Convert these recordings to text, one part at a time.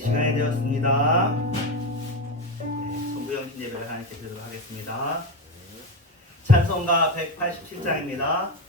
시간이 되었습니다. 성부영신 예배를 하나님께 드리도록 하겠습니다. 찬송가 187장입니다.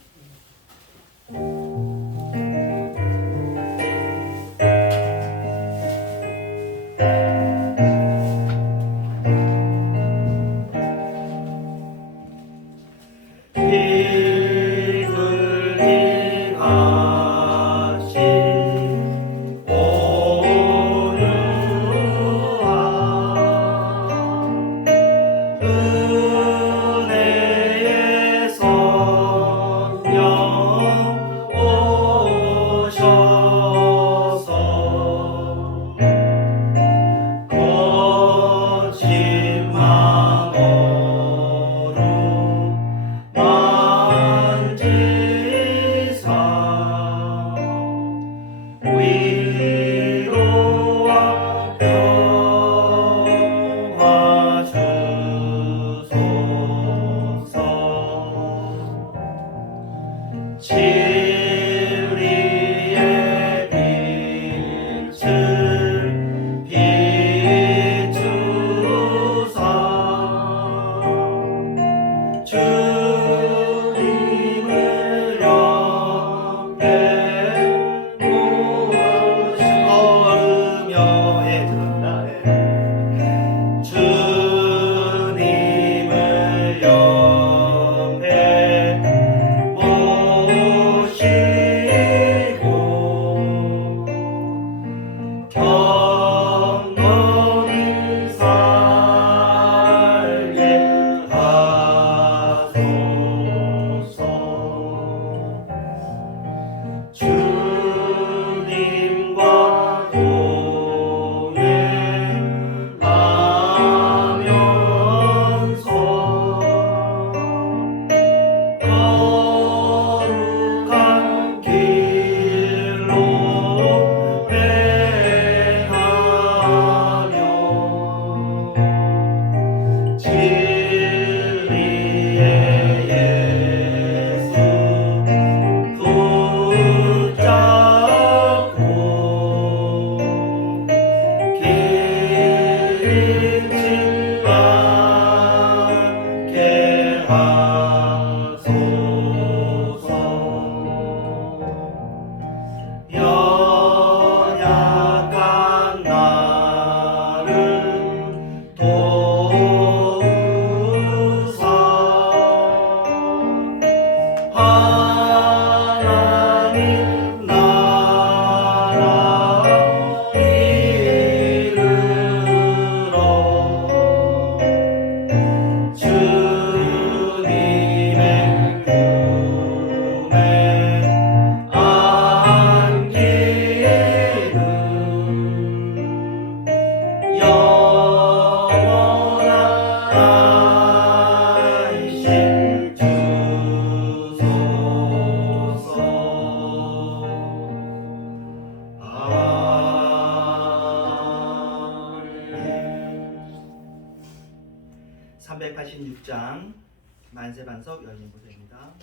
만세반석 열린 곳입니다.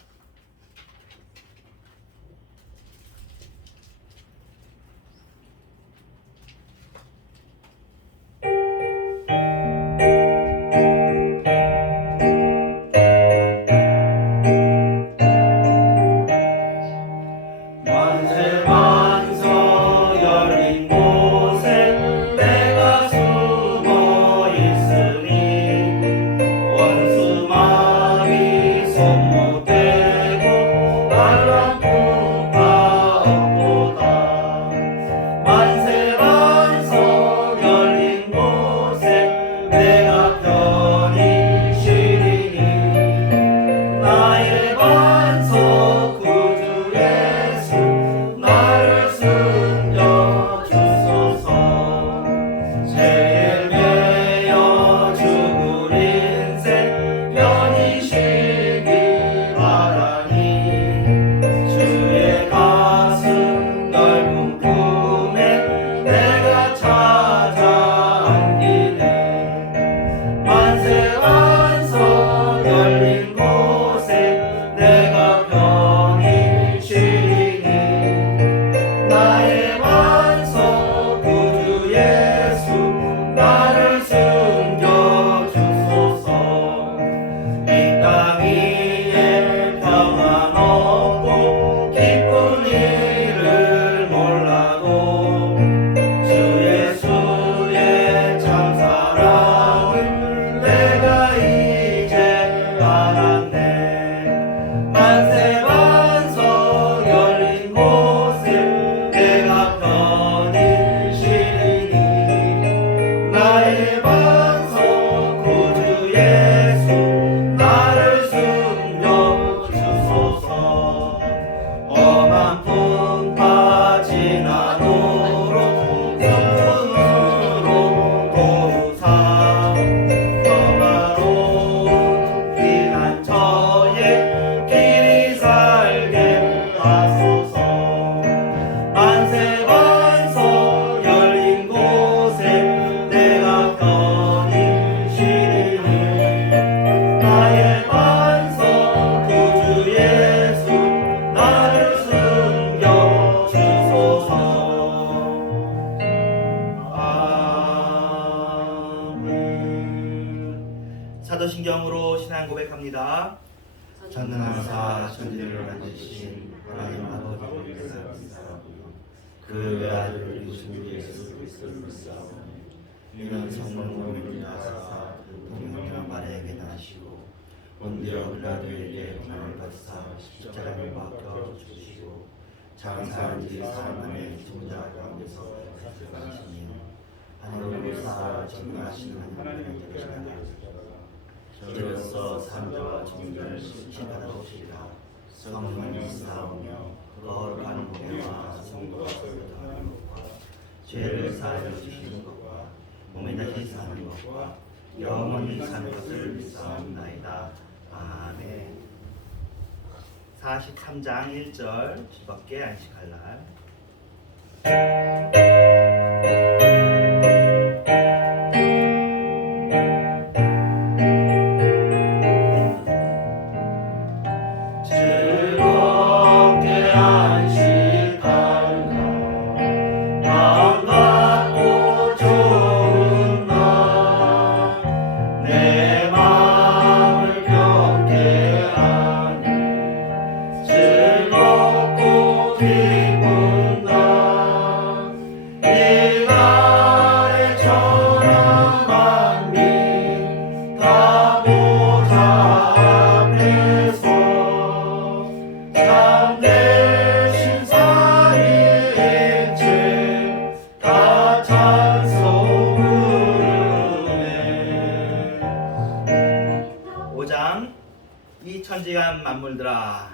손 못대 전도신경으로 신앙 고백합니다. 전능하사 천지를 만드신 하나님 아버지를 믿사오며 그 외아들 우리 주 예수 그리스도를 믿사오며 이는 성령으로 인하사 동명령 아래에게 나시고 본디오 빌라도에게 고난을 받으사 십자가에 못 박혀 죽으시고 장사한 지 사흘 만에 죽은 자 가운데서 살아나시니 하늘로 쌓아 전능하신 하나님의 되시나니 저로서 산자와 정죄를 심판하시리라. 성령을 믿사오며 거룩한 공예와 성도가 서로다하는 것과 죄를 사하여 주시는 것과 몸에 다시 사는 것과 영원히 사는 것을 믿사옵나이다. 아멘. 43장 1절 즐겁게 안식할 날. 이 천지간 만물들아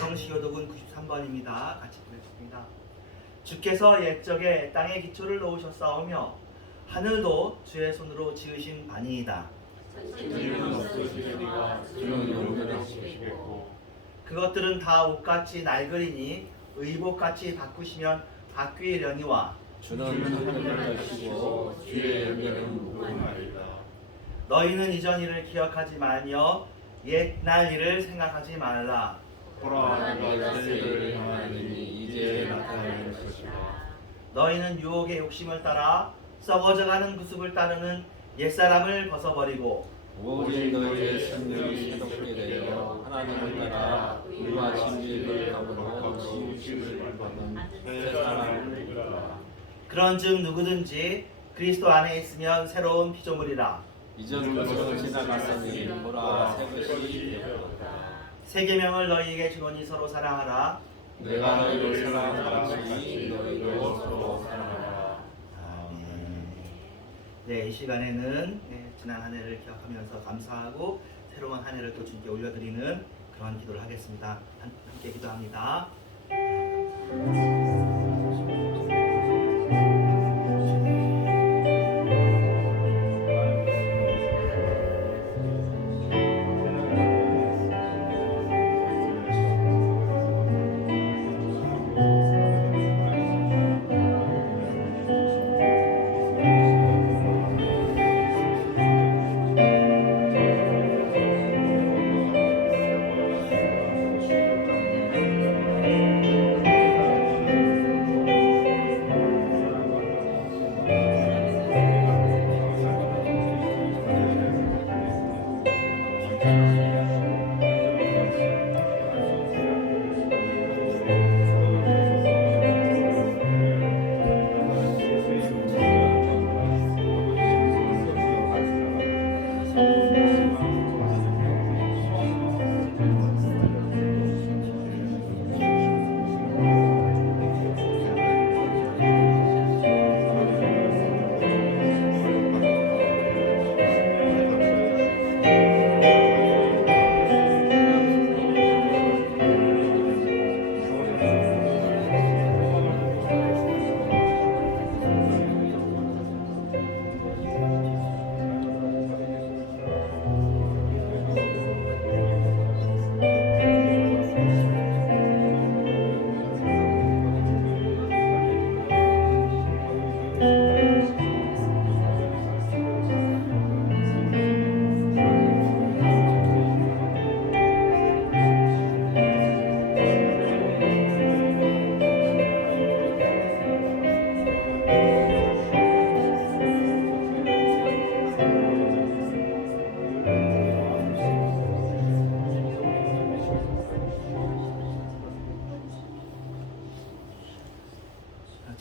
성시교독은 93번입니다. 같이 보겠습니다. 주께서 옛적에 땅에 기초를 놓으셨사오며 하늘도 주의 손으로 지으신 바니이다. 그것들은 다 옷같이 낡으리니 의복같이 바꾸시면 바뀌려니와 주는 하늘을 가시고 주의 열매는 무궁하리라. 너희는 이전 일을 기억하지 말며 옛날 일을 생각하지 말라. 보라, 내가 세대를 향하니 이제 나타날 것이다. 너희는 유혹의 욕심을 따라 썩어져가는 구습을 따르는 옛사람을 벗어버리고 오직 너희의 생명이 새롭게 되어 하나님을 따라 의와 진리를 가보고 치우침을 받는 새 사람을 입으라. 그런즉 누구든지 그리스도 안에 있으면 새로운 피조물이라. 이전 것은 지나갔으니 보라, 새 것이 되었다. 새 계명을 너희에게 주노니 서로 사랑하라. 내가 너희를 사랑하니 너희도 서로 사랑하라. 아멘. 네, 이 시간에는 지난 한 해를 기억하면서 감사하고 새로운 한 해를 또 주님께 올려드리는 그런 기도를 하겠습니다. 함께 기도합니다.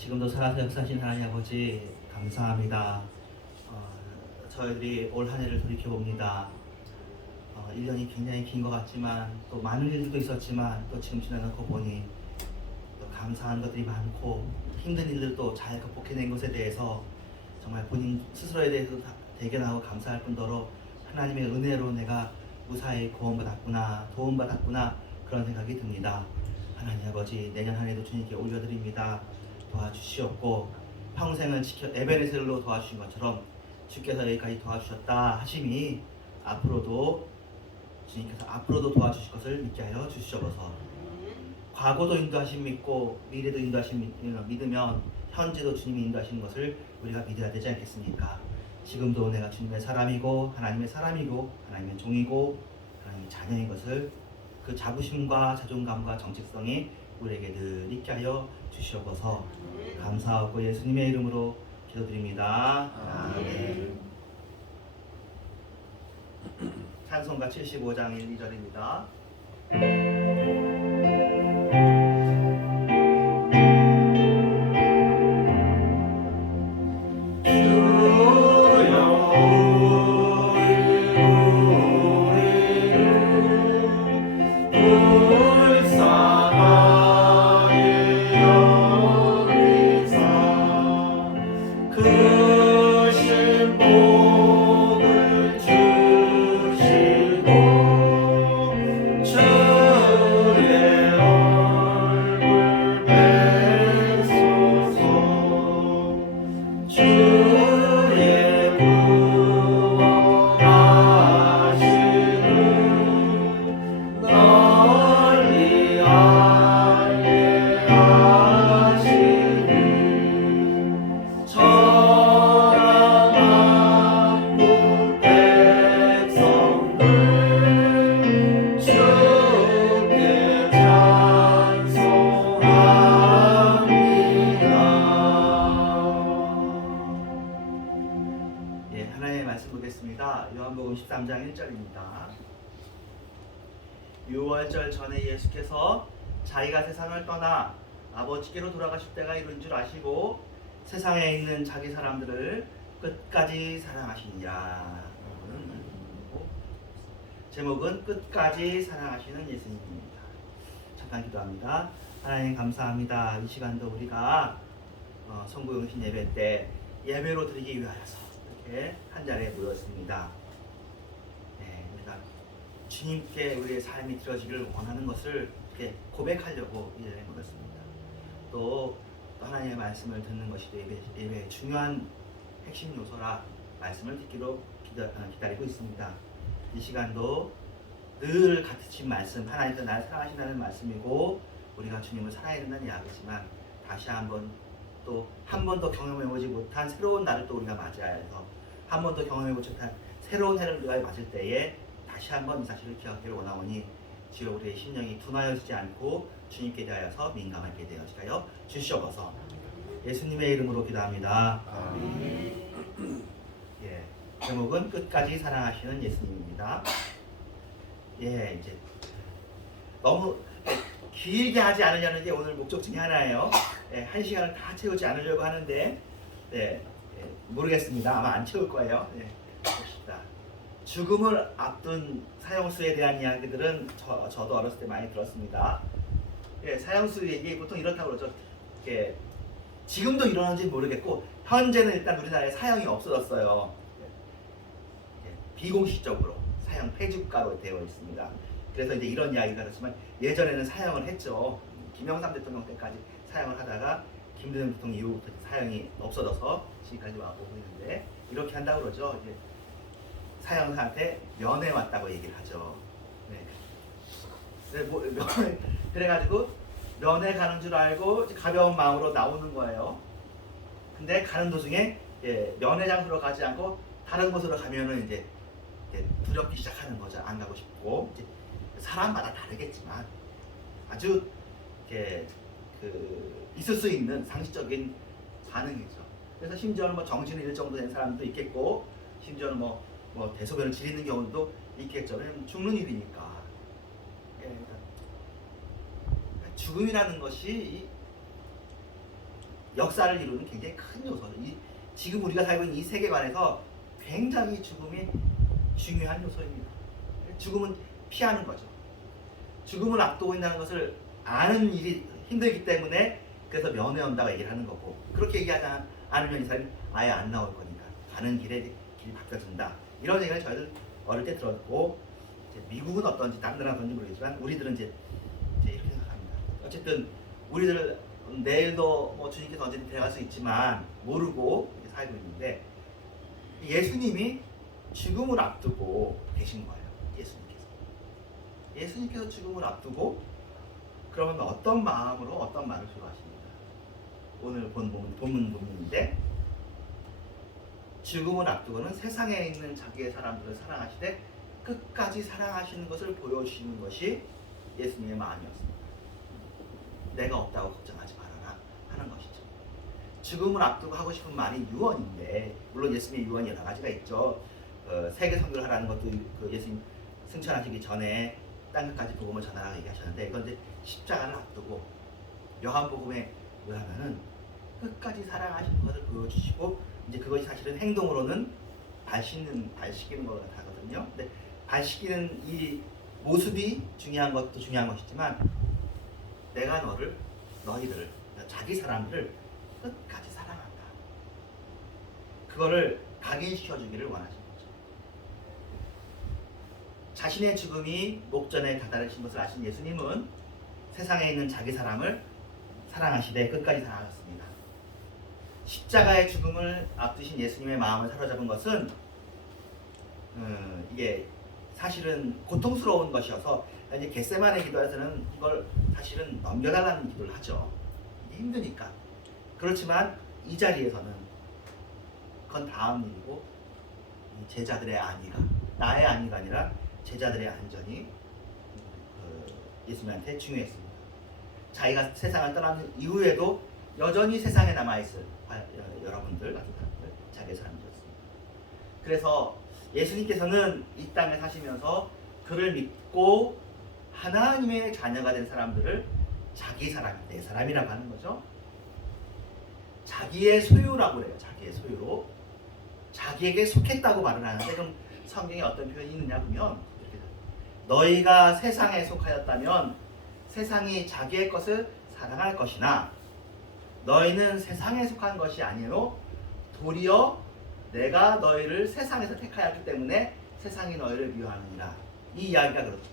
지금도 살아서 역사하신 하나님 아버지 감사합니다. 저희들이 올 한 해를 돌이켜봅니다. 1년이 굉장히 긴 것 같지만 또 많은 일들도 있었지만 또 지금 지나놓고 보니 또 감사한 것들이 많고 힘든 일들도 잘 극복해낸 것에 대해서 정말 본인 스스로에 대해서 대견하고 감사할 뿐더러 하나님의 은혜로 내가 무사히 구원받았구나, 도움받았구나 그런 생각이 듭니다. 하나님 아버지 내년 한 해도 주님께 올려드립니다. 도와주시옵고 평생을 지켜 에베네셀로 도와주신 것처럼 주께서 여기까지 도와주셨다 하심이 앞으로도 주님께서 앞으로도 도와주실 것을 믿게 하여 주시옵소서. 과거도 인도하심 믿고 미래도 인도하심 믿으면 현재도 주님이 인도하시는 것을 우리가 믿어야 되지 않겠습니까? 지금도 내가 주님의 사람이고 하나님의 사람이고 하나님의 종이고 하나님의 자녀인 것을 그 자부심과 자존감과 정체성이 우리에게 늘 있게 하여 주시옵소서. 감사하고 예수님의 이름으로 기도드립니다. 아멘. 찬송가 75장 1, 2절입니다. 하나님의 말씀 보겠습니다. 요한복음 13장 1절입니다. 유월절 전에 예수께서 자기가 세상을 떠나 아버지께로 돌아가실 때가 이른 줄 아시고 세상에 있는 자기 사람들을 끝까지 사랑하시니라. 제목은 끝까지 사랑하시는 예수님입니다. 잠깐 기도합니다. 하나님 감사합니다. 이 시간도 우리가 성부용신 예배 때 예배로 드리기 위하여서 이렇게 한 자리에 모였습니다. 우리가 주님께 우리의 삶이 드려지기를 원하는 것을 이렇게 고백하려고 이 자리에 모였습니다. 또 하나님의 말씀을 듣는 것이 예배의 중요한 핵심 요소라 말씀을 듣기로 기다리고 있습니다. 이 시간도 늘 같으신 말씀, 하나님께서 나를 사랑하신다는 말씀이고 우리가 주님을 사랑해야 된다는 이야기지만 다시 한번 또 한 번도 경험해보지 못한 새로운 날을 또 우리가 맞이해야 해서 한 번도 경험해보지 못한 새로운 해를 우리가 맞을 때에 다시 한번 이 사실을 기억하기를 원하오니 주여 우리의 심령이 둔하여지지 않고 주님께 대하여서 민감하게 되어지게 하여 주시옵소서. 예수님의 이름으로 기도합니다. 아멘. 제목은 끝까지 사랑하시는 예수님입니다. 이제 너무 길게 하지 않으려는 게 오늘 목적 중에 하나예요. 한 시간을 다 채우지 않으려고 하는데 모르겠습니다. 아마 안 채울 거예요. 봅시다. 죽음을 앞둔 사형수에 대한 이야기들은 저도 어렸을 때 많이 들었습니다. 사형수 얘기 보통 이렇다고 그러죠. 지금도 일어나는지 모르겠고 현재는 일단 우리나라에 사형이 없어졌어요. 비공식적으로 사형 폐주가로 되어 있습니다. 그래서 이제 이런 이야기가 그렇지만 예전에는 사형을 했죠. 김영삼 대통령 때까지 사형을 하다가 김대중 대통령 이후부터 사형이 없어져서 지금까지 와보고 있는데 이렇게 한다고 그러죠. 이제 사형사한테 면회 왔다고 얘기를 하죠. 그래가지고 면회 가는 줄 알고 가벼운 마음으로 나오는 거예요. 근데 가는 도중에 면회 장소로 가지 않고 다른 곳으로 가면은 이제 두렵기 시작하는 거죠. 안 가고 싶고 이제 사람마다 다르겠지만 아주 있을 수 있는 상식적인 반응이죠. 그래서 심지어는 뭐 정신을 잃을 정도 된 사람도 있겠고 심지어는 뭐 대소변을 지리는 경우도 있겠죠. 왜냐면 죽는 일이니까. 그러니까 죽음이라는 것이 역사를 이루는 굉장히 큰 요소죠. 지금 우리가 살고 있는 이 세계관에서 굉장히 죽음이 중요한 요소입니다. 죽음은 피하는 거죠. 죽음을 앞두고 있다는 것을 아는 일이 힘들기 때문에 그래서 면회온다고 얘기를 하는 거고, 그렇게 얘기하지 않으면 이 사람이 아예 안 나올 거니까 가는 길에 길이 바뀌어진다. 이런 얘기를 저희들 어릴 때 들었고, 이제 미국은 어떤지 다른 나라는 어떤지 모르겠지만 우리들은 이제 이렇게 생각합니다. 어쨌든 우리들 내일도 뭐 주님께서 언제든 데려갈 수 있지만 모르고 이렇게 살고 있는데, 예수님이 죽음을 앞두고 계신 거예요. 예수님께서 죽음을 앞두고 그러면 어떤 마음으로 어떤 말을 주하십니까? 오늘 본 본문인데, 죽음을 앞두고는 세상에 있는 자기의 사람들을 사랑하시되 끝까지 사랑하시는 것을 보여주시는 것이 예수님의 마음이었습니다. 내가 없다고 걱정하지 말아라 하는 것이죠. 죽음을 앞두고 하고 싶은 말이 유언인데, 물론 예수님의 유언이 여러 가지가 있죠. 세계 선교를 하라는 것도 예수님 승천하시기 전에 땅끝까지 복음을 전하라고 얘기하셨는데, 이건 이제 십자가를 앞두고 요한복음에 의하면은 끝까지 사랑하시는 것을 보여주시고, 이제 그것이 사실은 행동으로는 발 씻기는 것 같거든요. 근데 발 씻기는 이 모습이 중요한 것도 중요한 것이지만, 내가 너희들 자기 사람들을 끝까지 사랑한다. 그거를 각인시켜주기를 원하십니다. 자신의 죽음이 목전에 다다르신 것을 아신 예수님은 세상에 있는 자기 사람을 사랑하시되 끝까지 사랑하셨습니다. 십자가의 죽음을 앞두신 예수님의 마음을 사로잡은 것은 이게 사실은 고통스러운 것이어서, 이제 겟세마네 기도에서는 이걸 사실은 넘겨달라는 기도를 하죠. 이게 힘드니까. 그렇지만 이 자리에서는 그건 다음 일이고, 제자들의 안위가, 나의 안위가 아니라 제자들의 안전이 예수님한테 중요했습니다. 자기가 세상을 떠난 이후에도 여전히 세상에 남아있을 여러분들 같은 사람들, 자기의 사람들이었습니다. 그래서 예수님께서는 이 땅에 사시면서 그를 믿고 하나님의 자녀가 된 사람들을 자기 사람, 내 사람이라고 하는 거죠. 자기의 소유라고 그래요. 자기의 소유로. 자기에게 속했다고 말을 하는데, 그럼 성경에 어떤 표현이 있느냐 보면, 너희가 세상에 속하였다면 세상이 자기의 것을 사랑할 것이나, 너희는 세상에 속한 것이 아니요 도리어 내가 너희를 세상에서 택하였기 때문에 세상이 너희를 미워하느니라. 이 이야기가 그렇죠.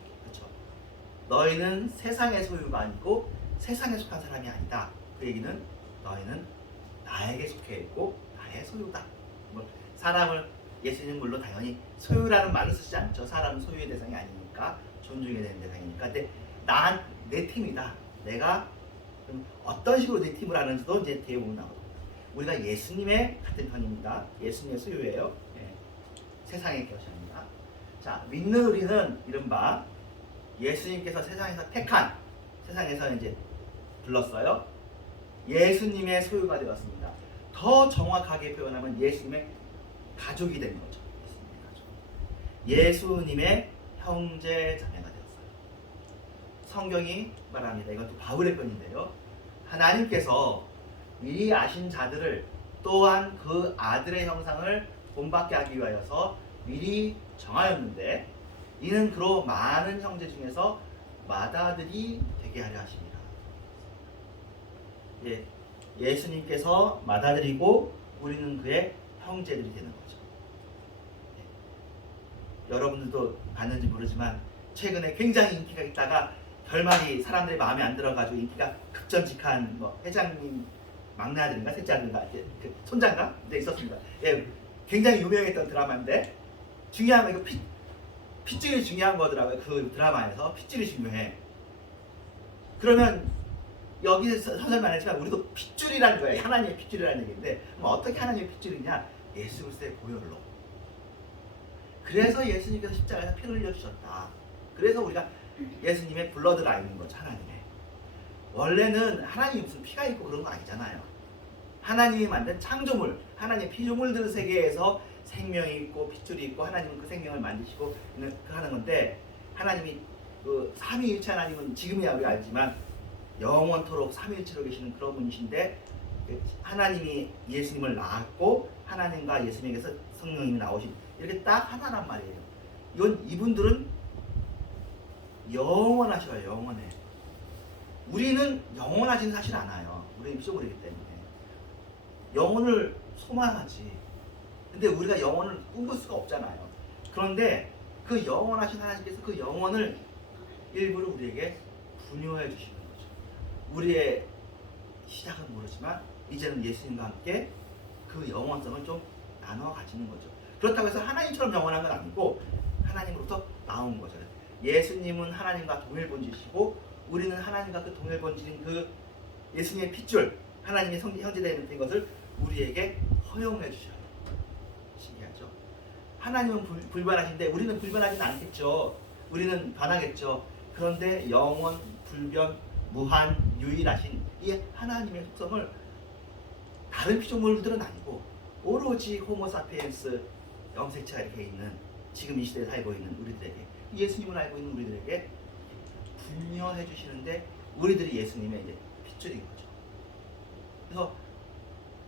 너희는 세상의 소유가 아니고 세상에 속한 사람이 아니다. 그 얘기는 너희는 나에게 속해 있고 나의 소유다. 사람을, 예수님은 물론 당연히 소유라는 말을 쓰지 않죠. 사람은 소유의 대상이 아니니까, 존중해야 되는 대상이니까. 근데 내 팀이다. 내가 어떤 식으로 내 팀을 하는지도 이제 뒤에 보면 나오거든요. 우리가 예수님의 같은 편입니다. 예수님의 소유예요. 세상의 것이 아닙니다. 자, 믿는 우리는 이른바 예수님께서 세상에서 택한, 세상에서 이제 불렀어요. 예수님의 소유가 되었습니다. 더 정확하게 표현하면 예수님의 가족이 된 거죠. 예수님의 가족. 예수님의 형제 자매가 되었어요. 성경이 말합니다. 이것도 바울의 편인데요. 하나님께서 미리 아신 자들을 또한 그 아들의 형상을 본받게 하기 위하여서 미리 정하였는데, 이는 그로 많은 형제 중에서 맏아들이 되게 하려 하십니다. 예수님께서 맏아들이고 우리는 그의 형제들이 되는 거죠. 여러분들도 봤는지 모르지만 최근에 굉장히 인기가 있다가 결말이 사람들이 마음에 안 들어가지고 인기가 급전직한 회장님 막내 아들인가 셋째 아들인가 그 손자인가 네, 있었습니다. 굉장히 유명했던 드라마인데, 중요한 거 이거 핏줄이 중요한 거더라고요. 그 드라마에서 핏줄이 중요해. 그러면 여기서 선생님 말했지만 우리도 핏줄이라는 거예요. 하나님의 핏줄이라는 얘기인데, 그럼 어떻게 하나님의 핏줄이냐? 예수 그리스도의 보혈로. 그래서 예수님께서 십자가에서 피를 흘려주셨다. 그래서 우리가 예수님의 블러드가 있는 거죠. 하나님의. 원래는 하나님이 무슨 피가 있고 그런 거 아니잖아요. 하나님이 만든 창조물, 하나님의 피조물들 세계에서 생명이 있고 핏줄이 있고, 하나님은 그 생명을 만드시고 하는 건데, 하나님이 그 삼위일체 하나님은 지금이야 우리가 알지만 영원토록 삼위일체로 계시는 그런 분이신데, 하나님이 예수님을 낳았고 하나님과 예수님에게서 성령님이 나오신 이렇게 딱 하나란 말이에요. 이분들은 영원하셔요. 영원해. 우리는 영원하지는 사실 않아요. 우리는 피조물이기 때문에 영혼을 소망하지. 근데 우리가 영혼을 꿈꿀 수가 없잖아요. 그런데 그 영원하신 하나님께서 그 영혼을 일부러 우리에게 분유해 주시는 거죠. 우리의 시작은 모르지만 이제는 예수님과 함께 그 영원성을 좀 나눠 가지는 거죠. 그렇다고 해서 하나님처럼 영원한 건 아니고 하나님으로부터 나온 거죠. 예수님은 하나님과 동일본질이시고 우리는 하나님과 그 동일본질인 그 예수님의 핏줄, 하나님의 형제되는 것을 우리에게 허용해 주셔요. 신기하죠? 하나님은 불변하신데 우리는 불변하지는 않겠죠. 우리는 변하겠죠. 그런데 영원, 불변, 무한, 유일하신 이 하나님의 속성을 다른 피조물들은 아니고 오로지 호모사피엔스 영색체가 이렇게 있는 지금 이 시대에 살고 있는 우리들에게, 예수님을 알고 있는 우리들에게 분여해 주시는데 우리들이 예수님의 이제 핏줄인 거죠. 그래서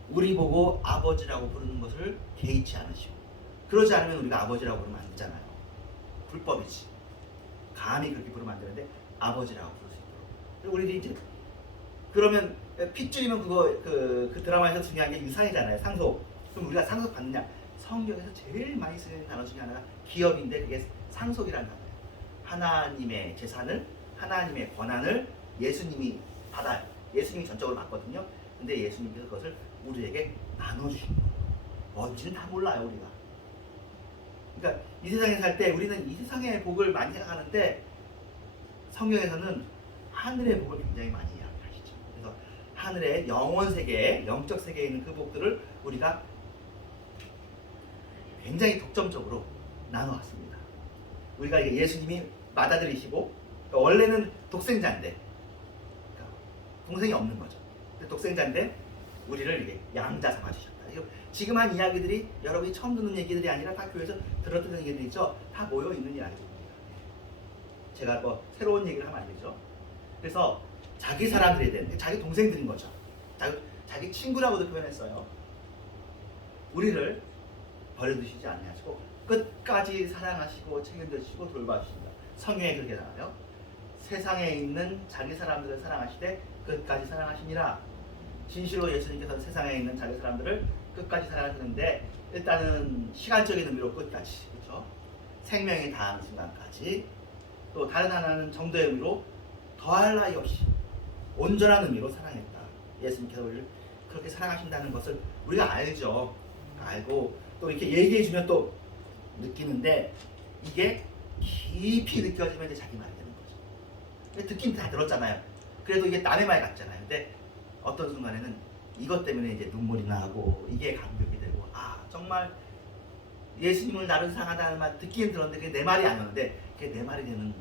우리 보고 아버지라고 부르는 것을 개의치 않으시고, 그러지 않으면 우리가 아버지라고 부르면 안 되잖아요. 불법이지. 감히 그렇게 부르면 안 되는데 아버지라고 부를 수 있도록. 우리들이 이제 그러면 핏줄이면 그 드라마에서 중요한 게 유산이잖아요. 상속. 그럼 우리가 상속 받느냐? 성경에서 제일 많이 쓰는 단어 중에 하나가 기업인데 그게 상속이라는 단어예요. 하나님의 재산을, 하나님의 권한을 예수님이 받아요. 예수님이 전적으로 받거든요. 근데 예수님께서 그것을 우리에게 나눠주시는 거예요. 뭔지는 다 몰라요, 우리가. 그러니까 이 세상에 살 때 우리는 이 세상의 복을 많이 생각하는데 성경에서는 하늘의 복을 굉장히 많이 이야기하시죠. 그래서 하늘의 영원 세계, 영적 세계에 있는 그 복들을 우리가 굉장히 독점적으로 나눠왔습니다. 우리가 이게 예수님이 맏아들이시고, 그러니까 원래는 독생자인데, 그러니까 동생이 없는 거죠. 독생자인데 우리를 이게 양자 삼아주셨다. 지금 한 이야기들이 여러분이 처음 듣는 얘기들이 아니라 다 교회에서 들었던 얘기들이죠. 다 모여 있는 이야기입니다. 제가 뭐 새로운 얘기를 하면 안 되죠. 그래서 자기 사람들이 되는데 자기 동생들인 거죠. 자기 친구라고도 표현했어요. 우리를 버려두시지 않으시고 끝까지 사랑하시고 책임져주시고 돌봐주신다. 성경에 그렇게 나와요. 세상에 있는 자기 사람들을 사랑하시되 끝까지 사랑하시니라. 진실로 예수님께서 세상에 있는 자기 사람들을 끝까지 사랑하시는데 일단은 시간적인 의미로 끝까지, 그렇죠? 생명이 다하는 순간까지. 또 다른 하나는 정도의 의미로 더할 나위 없이 온전한 의미로 사랑했다. 예수님께서 우리를 그렇게 사랑하신다는 것을 우리가 알죠. 알고 또 이렇게 얘기해주면 또 느끼는데 이게 깊이 느껴지면 이제 자기 말이 되는 거죠. 듣긴 다 들었잖아요. 그래도 이게 남의 말 같잖아요. 근데 어떤 순간에는 이것 때문에 이제 눈물이 나고 이게 감격이 되고, 아 정말 예수님을 나를 사랑하다는 말 듣긴 들었는데 그게 내 말이 아니었는데 그게 내 말이 되는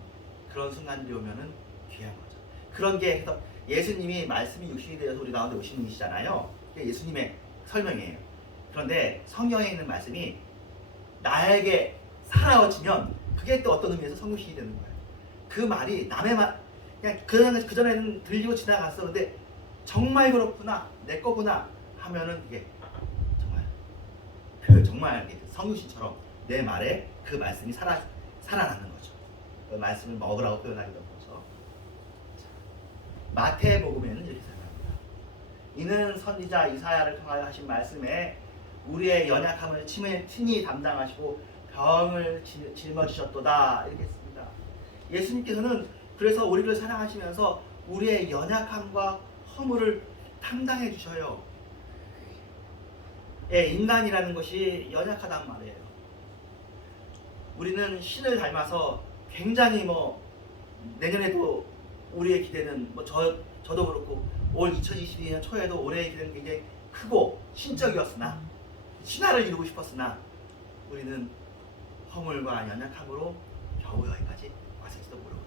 그런 순간들이 오면은 귀한 거죠. 그런 게 해서 예수님이 말씀이 육신이 되어서 우리 가운데 오시는 분이시잖아요. 그게 예수님의 설명이에요. 그런데 성경에 있는 말씀이 나에게 살아지면 그게 또 어떤 의미에서 성육신이 되는 거예요. 그 말이 남의 말, 그냥 그전에는 들리고 지나갔어. 근데 정말 그렇구나, 내 거구나 하면은 이게 정말 성육신처럼 내 말에 그 말씀이 살아나는 거죠. 그 말씀을 먹으라고 표현하기도 하죠. 마태복음에는 이렇게 설명합니다. 이는 선지자 이사야를 통하여 하신 말씀에 우리의 연약함을 친히 담당하시고 병을 짊어지셨도다, 이렇게 했습니다. 예수님께서는 그래서 우리를 사랑하시면서 우리의 연약함과 허물을 담당해 주셔요. 예, 인간이라는 것이 연약하단 말이에요. 우리는 신을 닮아서 굉장히 내년에도 우리의 기대는 저도 그렇고 올 2022년 초에도 올해의 기대는 굉장히 크고 신적이었으나 신화를 이루고 싶었으나 우리는 허물과 연약함으로 겨우 여기까지 왔을지도 모르고,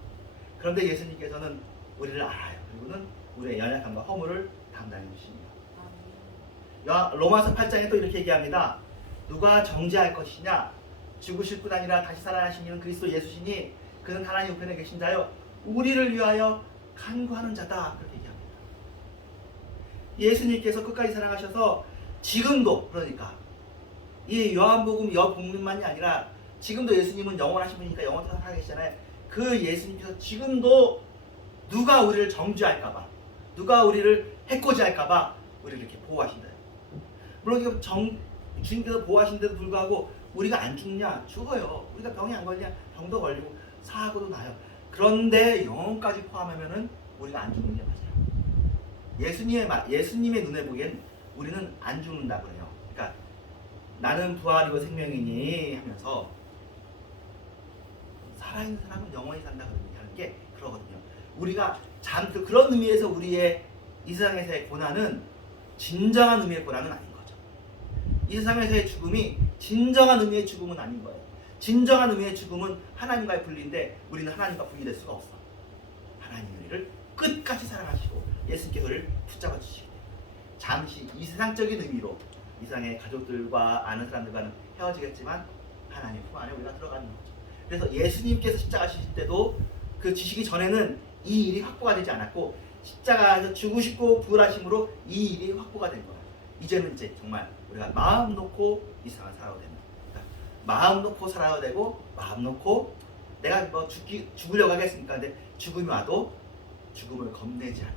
그런데 예수님께서는 우리를 알아요. 그리고는 우리의 연약함과 허물을 담당해 주십니다. 로마서 8장에 또 이렇게 얘기합니다. 누가 정죄할 것이냐? 죽으실 뿐 아니라 다시 살아나신 이는 그리스도 예수시니 그는 하나님 우편에 계신 자요 우리를 위하여 간구하는 자다, 그렇게 얘기합니다. 예수님께서 끝까지 사랑하셔서 지금도, 그러니까 이 요한복음 여복음만이 아니라 지금도 예수님은 영원하신 분이니까 영원토록 살아계시잖아요. 그 예수님께서 지금도 누가 우리를 정죄할까봐, 누가 우리를 해코지할까봐 우리를 이렇게 보호하신다. 물론 이거 주님께서 보호하신데도 불구하고 우리가 안 죽냐? 죽어요. 우리가 병이 안 걸리냐? 병도 걸리고 사고도 나요. 그런데 영혼까지 포함하면은 우리가 안 죽는 게 맞아요. 예수님의 눈에 보기엔 우리는 안 죽는다 그래요. 그러니까 나는 부활이고 생명이니 하면서 살아있는 사람은 영원히 산다 그러는 게 그러거든요. 우리가 잠깐 그런 의미에서 우리의 이 세상에서의 고난은 진정한 의미의 고난은 아닌 거죠. 이 세상에서의 죽음이 진정한 의미의 죽음은 아닌 거예요. 진정한 의미의 죽음은 하나님과의 분리인데 우리는 하나님과 분리될 수가 없어. 하나님이 우리를 끝까지 사랑하시고 예수님께서 우리를 붙잡아 주시기 때문에 잠시 이 세상적인 의미로 이 세상의 가족들과 아는 사람들과는 헤어지겠지만 하나님 품 안에 우리가 들어가는 거죠. 그래서 예수님께서 십자가 지실 때도 그 지시기 전에는 이 일이 확보가 되지 않았고 십자가에서 죽으시고 부활하심으로 이 일이 확보가 된 거예요. 이제는 이제 정말 우리가 마음 놓고 이 세상을 살아야 됩니다. 그러니까 마음 놓고 살아야 되고 마음 놓고 내가 뭐 죽으려고 하겠습니까? 근데 죽음이 와도 죽음을 겁내지 않는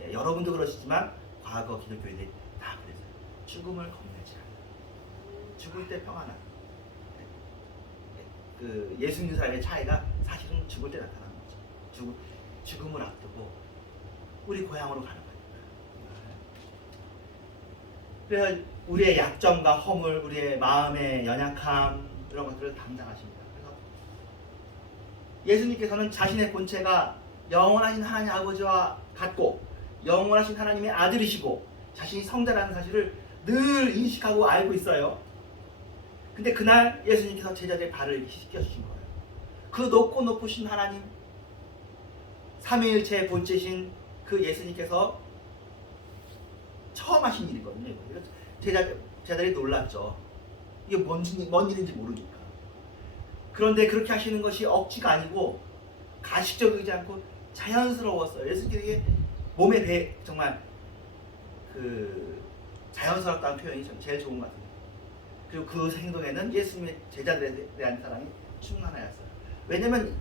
예, 여러분도 그러시지만 과거 기독교인들이 다 그랬어요. 죽음을 겁내지 않는 죽을 때 평안한 그 예수 믿는 사람의 차이가 사실은 죽을 때 나타나는 거죠. 죽음을 앞두고 우리 고향으로 가는 거니까. 그래서 우리의 약점과 허물, 우리의 마음의 연약함 이런 것들을 담당하십니다. 그래서 예수님께서는 자신의 본체가 영원하신 하나님 아버지와 같고 영원하신 하나님의 아들이시고 자신이 성자라는 사실을 늘 인식하고 알고 있어요. 근데 그날 예수님께서 제자들의 발을 이렇게 씻겨주신 거예요. 그 높고 높으신 하나님, 삼위일체의 본체신 그 예수님께서 처음 하신 일이거든요. 제자들이 놀랐죠. 이게 뭔 일인지 모르니까. 그런데 그렇게 하시는 것이 억지가 아니고 가식적이지 않고 자연스러웠어요. 예수님께 몸에 정말 그 자연스럽다는 표현이 제일 좋은 것 같아요. 그리고 그 행동에는 예수님의 제자들에 대한 사랑이 충만하였어요. 왜냐면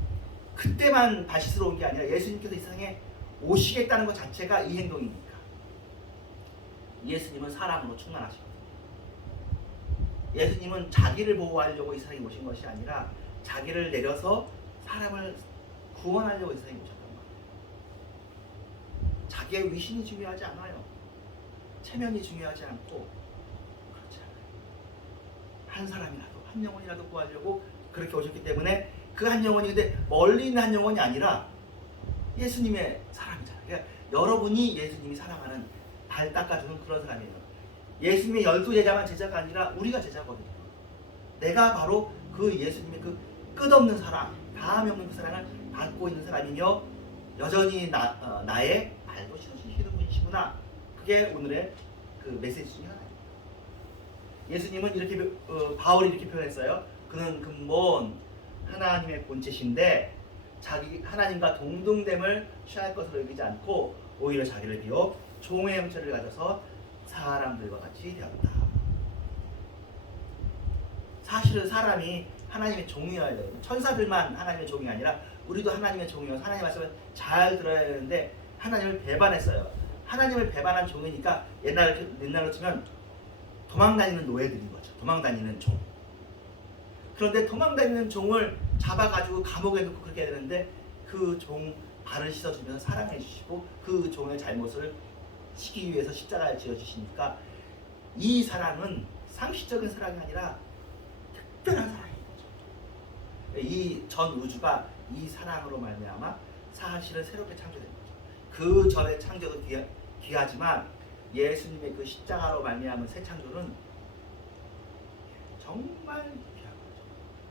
그때만 바시스러운 게 아니라 예수님께서 이 세상에 오시겠다는 것 자체가 이 행동이니까. 예수님은 사랑으로 충만하시거든요. 예수님은 자기를 보호하려고 이 세상에 오신 것이 아니라 자기를 내려서 사람을 구원하려고 이 세상에 오셨던 거예요. 자기의 위신이 중요하지 않아요. 체면이 중요하지 않고 그렇지 않아요. 한 사람이라도 한 영혼이라도 구하려고 그렇게 오셨기 때문에 그 한 영혼이 근데 멀리 있는 한 영혼이 아니라 예수님의 사람이잖아요. 그러니까 여러분이 예수님이 사랑하는 발 닦아주는 그런 사람이에요. 예수님의 12제자만 제자가 아니라 우리가 제자거든요. 내가 바로 그 예수님의 그 끝없는 사랑, 다함이 없는 그 사랑을 받고 있는 사람이며 여전히 나의 발도 씻어주시는 분이시구나. 그게 오늘의 그 메시지 중에 하나입니다. 예수님은 이렇게 바울이 이렇게 표현했어요. 그는 근본 하나님의 본체신데 자기 하나님과 동등됨을 취할 것으로 여기지 않고 오히려 자기를 비워 종의 형체를 가져서 사람들과 같이 되었다. 사실은 사람이 하나님의 종이어야 돼요. 천사들만 하나님의 종이 아니라 우리도 하나님의 종이어서 하나님 말씀을 잘 들어야 되는데 하나님을 배반했어요. 하나님을 배반한 종이니까 옛날로 치면 도망다니는 노예들인 거죠. 도망다니는 종. 그런데 도망다니는 종을 잡아가지고 감옥에 넣고 그렇게 해야 되는데 그 종 발을 씻어주면서 사랑해 주시고 그 종의 잘못을 씻기 위해서 십자가를 지어주시니까 이 사랑은 상식적인 사랑이 아니라 특별한 사랑인 거죠. 이 전 우주가 이 사랑으로 말미암아 사실은 새롭게 창조된 거죠. 그 전의 창조도 귀하지만 예수님의 그 십자가로 말미암은 새 창조는 정말 귀한 거죠.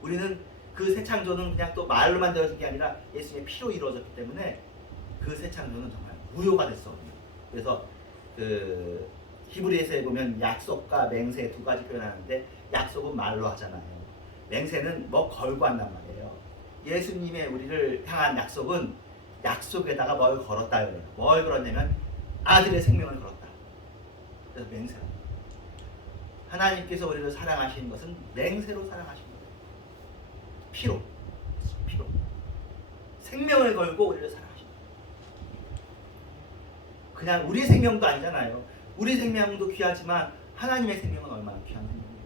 우리는 그 새 창조는 그냥 또 말로만 되어진 게 아니라 예수님의 피로 이루어졌기 때문에 그 새 창조는 정말 무효가 됐거든요. 그래서 그 히브리서에 보면 약속과 맹세 두 가지 표현하는데 약속은 말로 하잖아요. 맹세는 뭐 걸고 한단 말이에요. 예수님의 우리를 향한 약속은 약속에다가 뭘 걸었다 그래요. 뭘 걸었냐면 아들의 생명을 걸었다. 그래서 맹세로. 하나님께서 우리를 사랑하시는 것은 맹세로 사랑하신 거예요. 피로. 생명을 걸고 우리를 사랑하신 거예요. 그냥 우리 생명도 아니잖아요. 우리 생명도 귀하지만 하나님의 생명은 얼마나 귀한 생명이에요.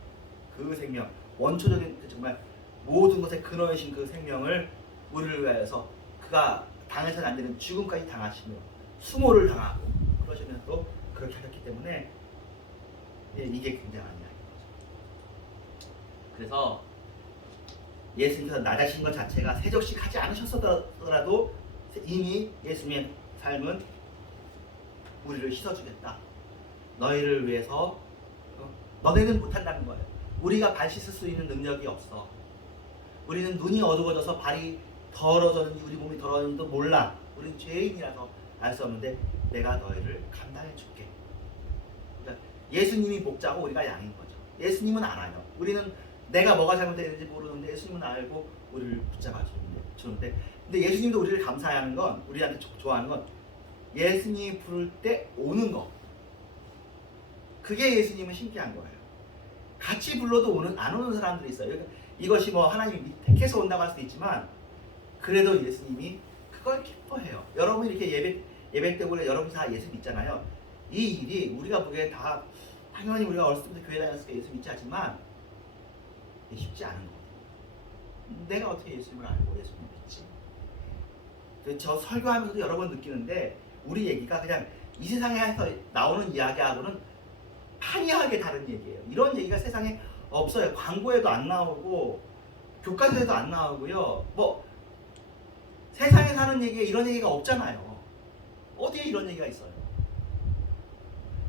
그 생명, 원초적인 정말 모든 것의 근원이신 그 생명을 우리를 위하여서 그가 당해서는 안 되는 죽음까지 당하시며 수모를 당하고 그러시면서 그렇게 하셨기 때문에 이게 굉장한 이야기인 거죠. 그래서 예수님께서 나자신 것 자체가 세족식 하지 않으셨더라도 이미 예수님의 삶은 우리를 씻어주겠다. 너희를 위해서 너네는 못한다는 거예요. 우리가 발 씻을 수 있는 능력이 없어. 우리는 눈이 어두워져서 발이 더러워졌는지 우리 몸이 더러워졌는지도 몰라. 우리는 죄인이라서 알 수 없는데 내가 너희를 감당해 줄게. 그러니까 예수님이 목자고 우리가 양인 거죠. 예수님은 알아요. 우리는 내가 뭐가 잘못되는지 모르는데 예수님은 알고 우리를 붙잡아 주는데 근데 예수님도 우리를 감사하는 건 우리한테 좋아하는 건 예수님이 부를 때 오는 거. 그게 예수님은 신기한 거예요. 같이 불러도 안 오는 사람들이 있어요. 이것이 뭐 하나님이 택해서 온다고 할 수도 있지만 그래도 예수님이 그걸 기뻐해요. 여러분이 이렇게 예배 때 원래 여러분이 다 예수 믿잖아요. 이 일이 우리가 보기에 다 당연히 우리가 어렸을 때부터 교회 다녔으니까 예수 믿지 하지만 쉽지 않은 거거든요. 내가 어떻게 예수님을 알고 예수님을 믿지? 저 설교하면서도 여러 번 느끼는데 우리 얘기가 그냥 이 세상에서 나오는 이야기하고는 판이하게 다른 얘기예요. 이런 얘기가 세상에 없어요. 광고에도 안 나오고 교과서에도 안 나오고요. 뭐 세상에 사는 얘기에 이런 얘기가 없잖아요. 어디에 이런 얘기가 있어요?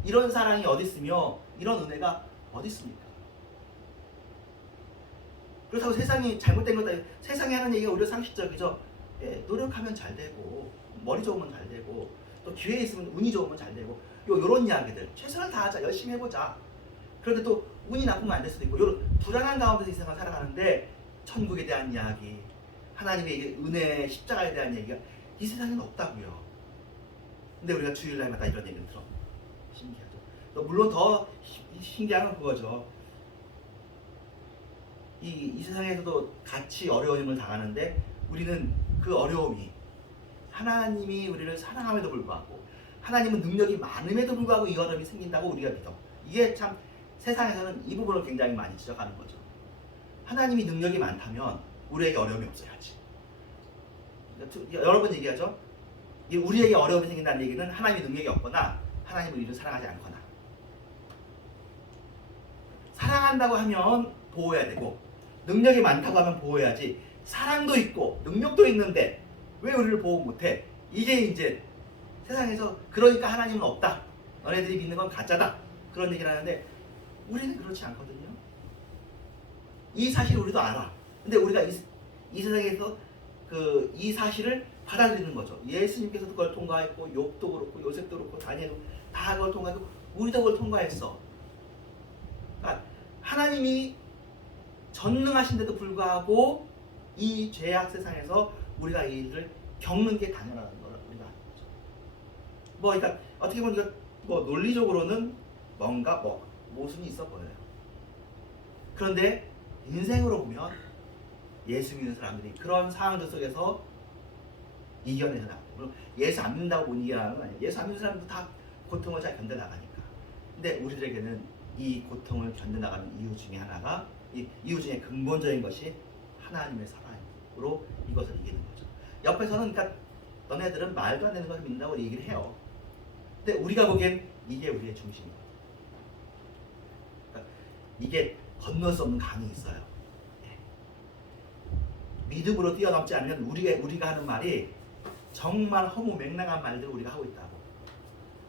이런 사랑이 어디 있으며 이런 은혜가 어디 있습니까? 그렇다고 세상이 잘못된 것도 아니고 세상에 하는 얘기가 오히려 상식적이죠. 예, 노력하면 잘 되고 머리 좋으면 잘 되고 또 기회 있으면 운이 좋으면 잘 되고 요런 이야기들 최선을 다하자 열심히 해보자. 그런데 또 운이 나쁘면 안 될 수도 있고 요런 불안한 가운데서 이 세상을 살아가는데 천국에 대한 이야기 하나님의 은혜 십자가에 대한 얘기가 이 세상에는 없다고요. 근데 우리가 주일날마다 이런 얘기를 들어. 신기하죠. 또 물론 더 신기한 건 그거죠. 이 세상에서도 같이 어려움을 당하는데 우리는 그 어려움이 하나님이 우리를 사랑함에도 불구하고 하나님은 능력이 많음에도 불구하고 이 어려움이 생긴다고 우리가 믿어. 이게 참 세상에서는 이 부분을 굉장히 많이 지적하는 거죠. 하나님이 능력이 많다면 우리에게 어려움이 없어야지. 여러 번 얘기하죠. 우리에게 어려움이 생긴다는 얘기는 하나님이 능력이 없거나 하나님은 우리를 사랑하지 않거나 사랑한다고 하면 보호해야 되고 능력이 많다고 하면 보호해야지. 사랑도 있고 능력도 있는데 왜 우리를 보호 못해? 이게 이제 세상에서 그러니까 하나님은 없다. 너네들이 믿는 건 가짜다. 그런 얘기를 하는데 우리는 그렇지 않거든요. 이 사실 우리도 알아. 근데 우리가 이 세상에서 이 사실을 받아들이는 거죠. 예수님께서도 그걸 통과했고 욥도 그렇고 요셉도 그렇고 다니엘도 다 그걸 통과했고 우리도 그걸 통과했어. 그러니까 하나님이 전능하신데도 불구하고 이 죄악 세상에서 우리가 이 일을 겪는 게 당연하다는 걸 우리가 아는 거죠. 그러니까 어떻게 보면 이거 논리적으로는 뭔가 모순이 있어 보여요. 그런데 인생으로 보면 예수 믿는 사람들이 그런 상황들 속에서 이겨내서 나가요. 물론 예수 안 믿는다고 못 이겨나가는 건 아니에요. 예수 안 믿는 사람도 다 고통을 잘 견뎌나가니까. 근데 우리들에게는 이 고통을 견뎌나가는 이유 중에 하나가 이 이유 중에 근본적인 것이 하나님의 사랑으로 이것을 이기는 거죠. 옆에서는 그러니까 너네들은 말도 안 되는 것을 믿는다고 얘기를 해요. 근데 우리가 보기엔 이게 우리의 중심이에요. 그러니까 이게 건널 수 없는 강이 있어요. 믿음으로 뛰어넘지 않으면 우리가 하는 말이 정말 허무맹랑한 말들을 우리가 하고 있다고.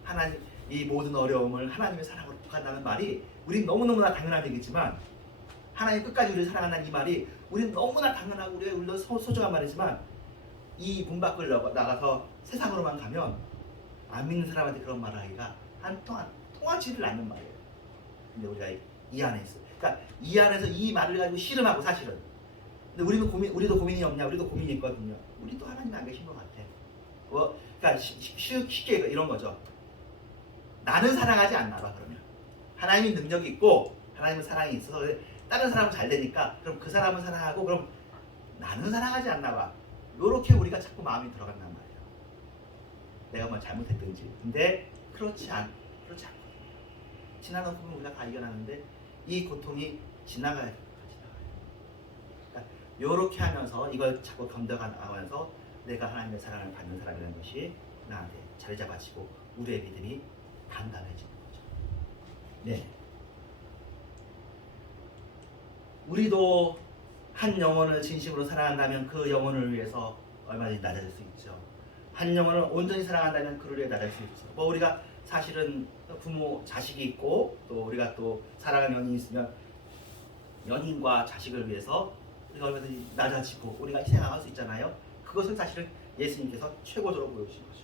하나님 이 모든 어려움을 하나님의 사랑으로 극복한다는 말이 우린 너무너무나 당연한 얘기지만 하나님 끝까지 우리를 사랑한다는 이 말이 우린 너무나 당연하고 우리도 소중한 말이지만 이 문 밖을 나가서 세상으로만 가면 안 믿는 사람한테 그런 말을 하기가 통하지를 않는 말이에요. 근데 우리가 이 안에 있어. 그러니까 이 안에서 이 말을 가지고 씨름하고 사실은. 근데 우리도 고민이 없냐? 우리도 고민이 있거든요. 우리도 하나님 안 계신 것 같아. 그러니까 쉽게 이런 거죠. 나는 사랑하지 않나 봐. 그러면 하나님이 능력이 있고 하나님은 사랑이 있어서 다른 사람은 잘 되니까 그럼 그 사람은 사랑하고 그럼 나는 사랑하지 않나 봐. 요렇게 우리가 자꾸 마음이 들어간단 말이에요. 내가 뭐 잘못했든지. 근데 그렇지 않거든요. 지나는 고통은 우리가 다 이겨나는데 이 고통이 지나가야 됩니다. 그러니까 요렇게 하면서 이걸 자꾸 견뎌가면서 내가 하나님의 사랑을 받는 사람이라는 것이 나한테 자리 잡아지고 우리의 믿음이 단단해지는 거죠. 네. 우리도 한 영혼을 진심으로 사랑한다면 그 영혼을 위해서 얼마든지 낮아질 수 있죠. 한 영혼을 온전히 사랑한다면 그를 위해 낮아질 수 있죠. 뭐 우리가 사실은 부모, 자식이 있고 또 우리가 또 사랑하는 연인이 있으면 연인과 자식을 위해서 우리가 얼마든지 낮아지고 우리가 희생할 수 있잖아요. 그것을 사실은 예수님께서 최고조로 보여주신 거죠.